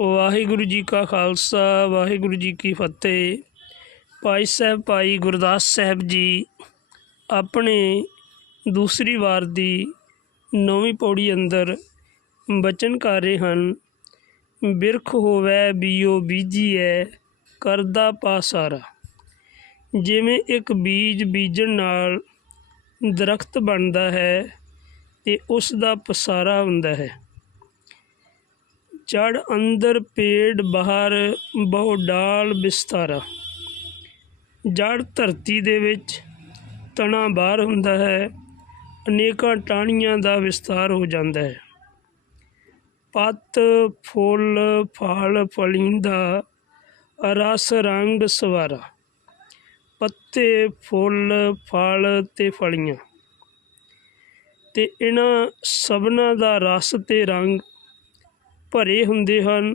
ਵਾਹਿਗੁਰੂ ਜੀ ਕਾ ਖਾਲਸਾ, ਵਾਹਿਗੁਰੂ ਜੀ ਕੀ ਫਤਿਹ। ਭਾਈ ਸਾਹਿਬ, ਭਾਈ ਗੁਰਦਾਸ ਸਾਹਿਬ ਜੀ, ਆਪਣੇ ਦੂਸਰੀ ਵਾਰ ਦੀ ਨੌਵੀਂ ਪੌੜੀ ਅੰਦਰ ਬਚਨ ਕਰ ਰਹੇ ਹਨ। ਬਿਰਖ ਹੋਵੇ, ਬੀਓ ਬੀਜੀਐ, ਕਰਦਾ ਪਾਸਾਰਾ ਜਿਵੇਂ ਇੱਕ ਬੀਜ ਬੀਜਣ ਨਾਲ ਦਰਖਤ ਬਣਦਾ ਹੈ, ਤੇ ਉਸ ਦਾ ਪਸਾਰਾ ਹੁੰਦਾ ਹੈ। ਜੜ ਅੰਦਰ ਪੇੜ ਬਾਹਰ ਬਹੁ ਡਾਲ ਬਿਸਤਾਰਾ। ਜੜ ਧਰਤੀ ਦੇ ਵਿੱਚ ਤਣਾ ਬਾਹਰ ਹੁੰਦਾ ਹੈ, ਅਨੇਕਾਂ ਟਾਹਣੀਆਂ ਦਾ ਵਿਸਤਾਰ ਹੋ ਜਾਂਦਾ ਹੈ। ਪੱਤ, ਫੁੱਲ, ਫਲ ਫਲਿੰਦਾ ਰਸ, ਰੰਗ, ਸਵਾਰਾ, ਪੱਤੇ, ਫੁੱਲ, ਫਲ ਤੇ ਫਲੀਆਂ। ਤੇ ਇਹਨਾਂ ਸਭਨਾਂ ਦਾ ਰਸ ਤੇ ਰੰਗ ਭਰੇ ਹੁੰਦੇ ਹਨ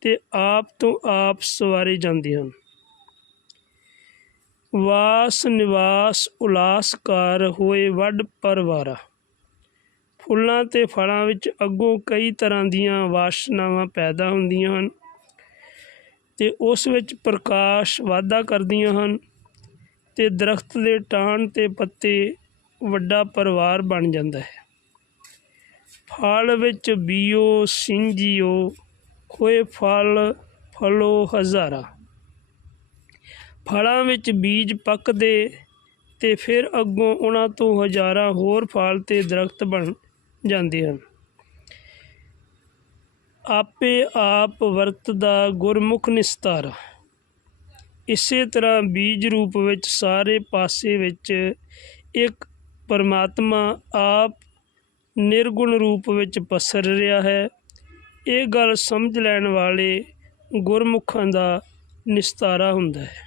ਤੇ ਆਪ ਤੋਂ ਆਪ ਸਵਾਰੇ ਜਾਂਦੇ ਹਨ। ਵਾਸ ਨਿਵਾਸ ਉਲਾਸਕਾਰ ਹੋਏ ਵੱਡ ਪਰਵਾਰਾ। ਫੁੱਲਾਂ ਤੇ ਫਲਾਂ ਵਿੱਚ ਅੱਗੋਂ ਕਈ ਤਰ੍ਹਾਂ ਦੀਆਂ ਵਾਸ਼ਨਾਵਾਂ ਪੈਦਾ ਹੁੰਦੀਆਂ ਹਨ ਤੇ ਉਸ ਵਿੱਚ ਪ੍ਰਕਾਸ਼ ਵਾਧਾ ਕਰਦੀਆਂ ਹਨ ਤੇ ਦਰਖਤ ਦੇ ਟਾਹਣ ਤੇ ਪੱਤੇ ਵੱਡਾ ਪਰਿਵਾਰ ਬਣ ਜਾਂਦਾ ਹੈ। ਫਲ ਵਿੱਚ ਬੀਓ, ਸਿੰਜੀਓ ਕੋਏ ਫਲ, ਫਲੋ ਹਜ਼ਾਰਾ। ਫਲਾਂ ਵਿੱਚ ਬੀਜ ਪੱਕਦੇ ਤੇ ਫਿਰ ਅੱਗੋਂ ਉਹਨਾਂ ਤੋਂ ਹਜ਼ਾਰਾਂ ਹੋਰ ਫਲ ਤੇ ਦਰਖਤ ਬਣ ਜਾਂਦੇ ਹਨ। ਆਪੇ ਆਪ ਵਰਤਦਾ ਗੁਰਮੁਖ ਨਿਸਤਾਰਾ। ਇਸੇ ਤਰ੍ਹਾਂ ਬੀਜ ਰੂਪ ਵਿੱਚ ਸਾਰੇ ਪਾਸੇ ਵਿੱਚ ਇੱਕ ਪਰਮਾਤਮਾ ਆਪ ਨਿਰਗੁਣ ਰੂਪ ਵਿੱਚ ਪਸਰ ਰਿਹਾ ਹੈ। ਇਹ ਗੱਲ ਸਮਝ ਲੈਣ ਵਾਲੇ ਗੁਰਮੁਖਾਂ ਦਾ ਨਿਸਤਾਰਾ ਹੁੰਦਾ ਹੈ।